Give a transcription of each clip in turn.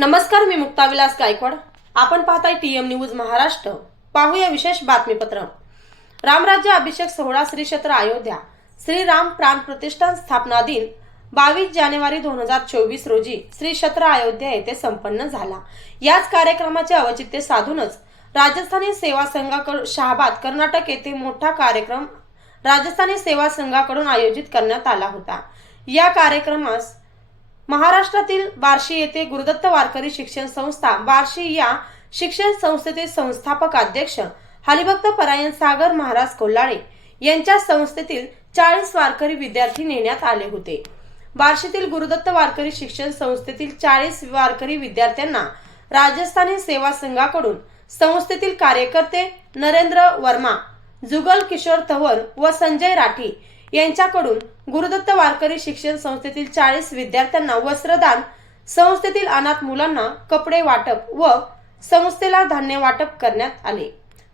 नमस्कार मी मुक्ता विलास गायकवाड. आपण पाहताय टीएम न्यूज महाराष्ट्र. पाहूया विशेष बातमीपत्र. रामराज्य अभिषेक सोहळा श्री क्षेत्र अयोध्या. श्री राम प्राण प्रतिष्ठान स्थापना दिन बावीस जानेवारी दोन हजार चोवीस रोजी श्री क्षेत्र अयोध्या येथे संपन्न झाला. याच कार्यक्रमाचे औचित्य साधूनच राजस्थानी सेवा संघाकडून शहाबाद कर्नाटक येथे मोठा कार्यक्रम राजस्थानी सेवा संघाकडून आयोजित करण्यात आला होता. या कार्यक्रमास महाराष्ट्रातील बार्शी येथे गुरुदत्त वारकरी शिक्षण संस्था बार्शी या शिक्षण संस्थेचे संस्थापक अध्यक्ष हरिभक्त परायण सागर महाराज कोल्हाळे यांच्या संस्थेतील चाळीस वारकरी विद्यार्थी नेण्यात आले होते. बार्शीतील गुरुदत्त वारकरी शिक्षण संस्थेतील चाळीस वारकरी विद्यार्थ्यांना राजस्थानी सेवा संघाकडून संस्थेतील कार्यकर्ते नरेंद्र वर्मा जुगल किशोर तवर व संजय राठी यांच्याकडून गुरुदत्त वारकरी शिक्षण संस्थेतील चाळीस विद्यार्थ्यांना वस्त्रदान संस्थेतील अनाथ मुलांना कपडे वाटप व संस्थेला धान्य वाटप करण्यात आले.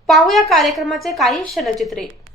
पाहूया कार्यक्रमाचे काही क्षणचित्रे.